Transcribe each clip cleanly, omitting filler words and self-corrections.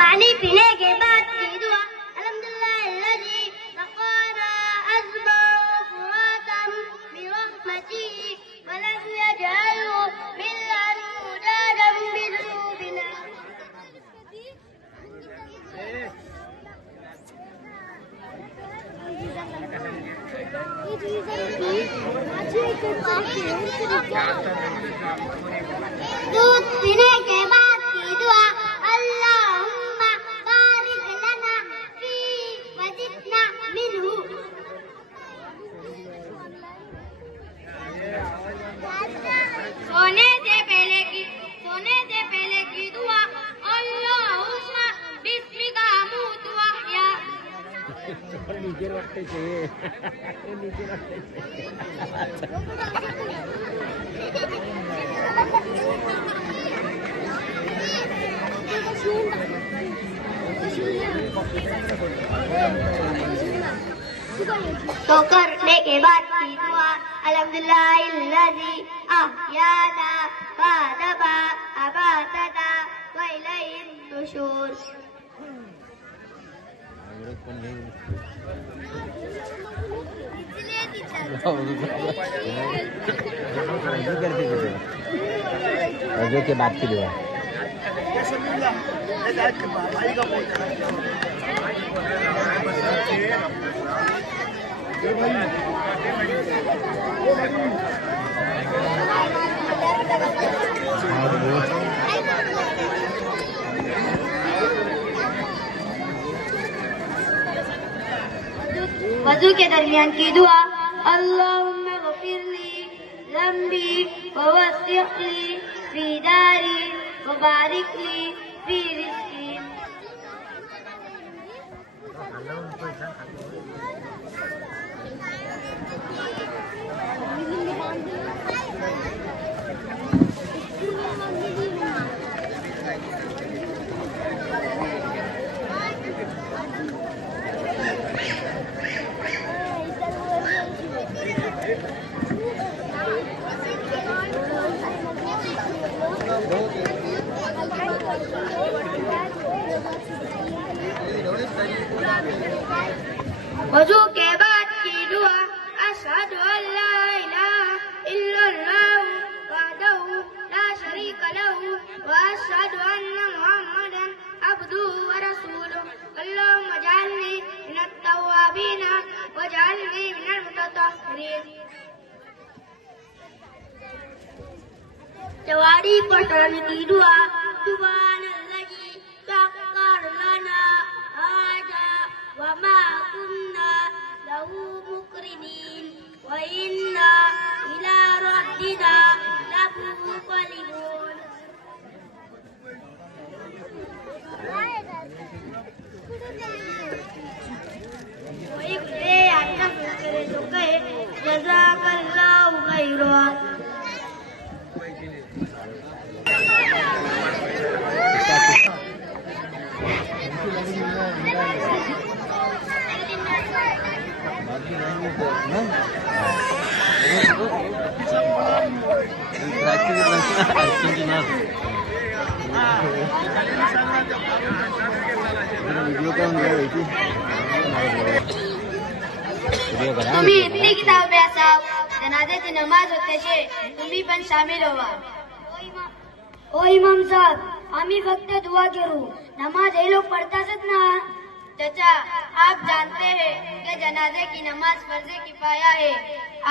पानी पीने के बाद की दुआ अल्हम्दुलिल्लाहिल्लज़ी सक़ाना अज़्बा फ़ुरातम बिरहमतिही व लम यजअलहु मिल्लहु मुजादम बिज़ुनूबिना। दूध पीने के बाद की दुआ अल्लाहुम्मा बारिक लना फी वज़िदना मिन्हु। सोने से पहले की दुआ अल्लाहुम्मा बिस्मिका अमूतु व अहया। नीचे रखते चाहिए नीचे रखते चाहिए। तो करने के बाद की दुआ अल्हम्दुलिल्लाहिल्लज़ी अहयाना बअदा अमातना व इलैहिन नुशूर। रजो के बाद की दुआ वज़ू के दरमियान की दुआ अल्लाहुम्मा ग़फ़िरली ज़ंबी व वस्सिअली फ़ी दारी व बारिक ली फ़ी रिज़्क़ी। वज़ू के बाद की दुआ अशहदु अल्ला इलाहा इल्लल्लाहु वहदहु ला शरीका लहु व अशहदु अन्ना मुहम्मदन अब्दुहु व रसूलुहु। अल्लाहुम्मा जअलनी मिनत तव्वाबीन वजअलनी मिनल मुततहहिरीन। जवारी पढ़ने की दुआ सुब्हानल्लज़ी सख्खर लना हाज़ा व मा कुन्ना लहु मुक़रिनीन व इन्ना इला रब्बिना लमुन्क़लिबून। कोई गुजरे अच्छा करे तो कहे जज़ाकल्लाहु खैरन। तुम्ही इतनी किताब साहब जनाजेची नमाज होते शे तुम्ही पण शामिल व्हा। ओ इमाम साहब आम्ही फक्त दुआ करू नमाज ये लोग पढ़ताच ना। चाचा आप जानते हैं कि जनाजे की नमाज फर्ज़े किफाया है।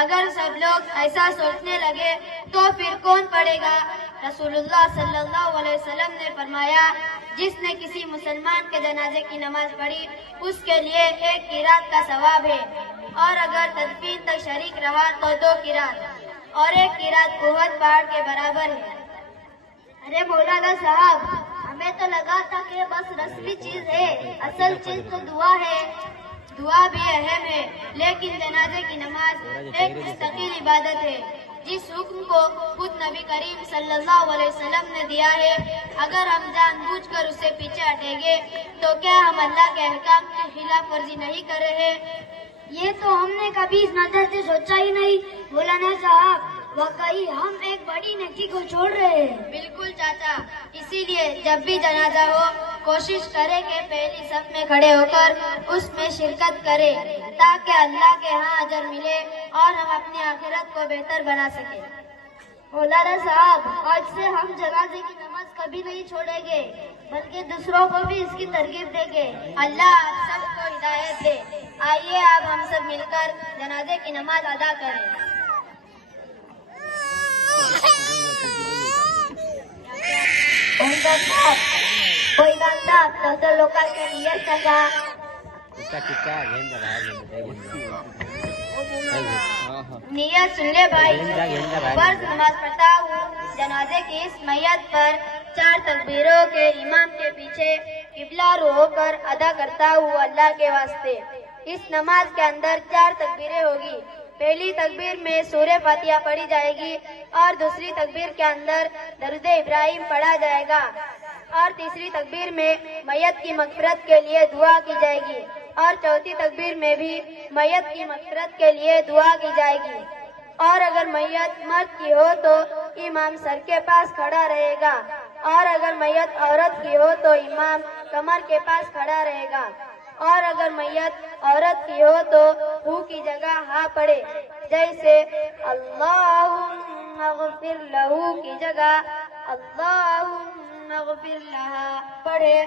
अगर सब लोग ऐसा सोचने लगे तो फिर कौन पढ़ेगा। रसूलुल्लाह सल्लल्लाहु अलैहि वसल्लम ने फरमाया जिसने किसी मुसलमान के जनाजे की नमाज पढ़ी उसके लिए एक किरात का सवाब है और अगर तदफीन तक शरीक रहा तो 2 किरात और एक किरात कुव्वत पहाड़ के बराबर है। अरे मौलाना साहब हमें तो लगा था कि बस रस्मी चीज है, असल चीज तो दुआ है। दुआ भी अहम है लेकिन जनाजे की नमाज एक मुस्तकिल इबादत है जिस हुक्म को खुद नबी करीम सल्लल्लाहु अलैहि वसल्लम ने दिया है। अगर हम जानबूझकर उससे पीछे हटेंगे तो क्या हम अल्लाह के अहकाम की खिलाफ वर्जी नहीं कर रहे? ये तो हमने कभी इस नजर से सोचा ही नहीं मौलाना साहब, वाकई हम एक बड़ी नेकी को छोड़ रहे हैं। बिल्कुल चाचा, इसीलिए जब भी जनाजा हो कोशिश करें कि पहली सफ में खड़े होकर उसमें शिरकत करें ताकि अल्लाह के यहाँ अजर मिले और हम अपनी आखिरत को बेहतर बना सकें। मौलाना साहब, आज से हम जनाजे की नमाज कभी नहीं छोड़ेंगे, बल्कि दूसरों को भी इसकी तरकीब देंगे। अल्लाह आप सबको हिदायत दे। आइए आप हम सब मिलकर जनाजे की नमाज अदा करें। कोई बांधा तसं लोकांच्या नियत नका। नियत सुन ले भाई। फर्ज नमाज पढ़ता हूँ जनाजे की इस मैयत पर 4 तकबीरों के इमाम के पीछे किबला रू होकर अदा करता हूँ अल्लाह के वास्ते। इस नमाज के अंदर 4 तकबीरें होगी। पहली तकबीर में सूरह फातिहा पढ़ी जाएगी और दूसरी तकबीर के अंदर दरूद इब्राहिम पढ़ा जाएगा और तीसरी तकबीर में मैयत की मग़फ़िरत के लिए दुआ की जाएगी और चौथी तकबीर में भी मैयत की मग़फ़िरत के लिए दुआ की जाएगी। और अगर मैयत मर्द की हो तो इमाम सर के पास खड़ा रहेगा और अगर मैयत औरत की हो तो इमाम कमर के पास खड़ा रहेगा और अगर मैयत औरत की हो तो हू की जगह हा पढ़े, जैसे अल्लाहुम्मा ग़फ़िर लहू की जगह अल्लाहुम्मा ग़फ़िर लहा पढ़े।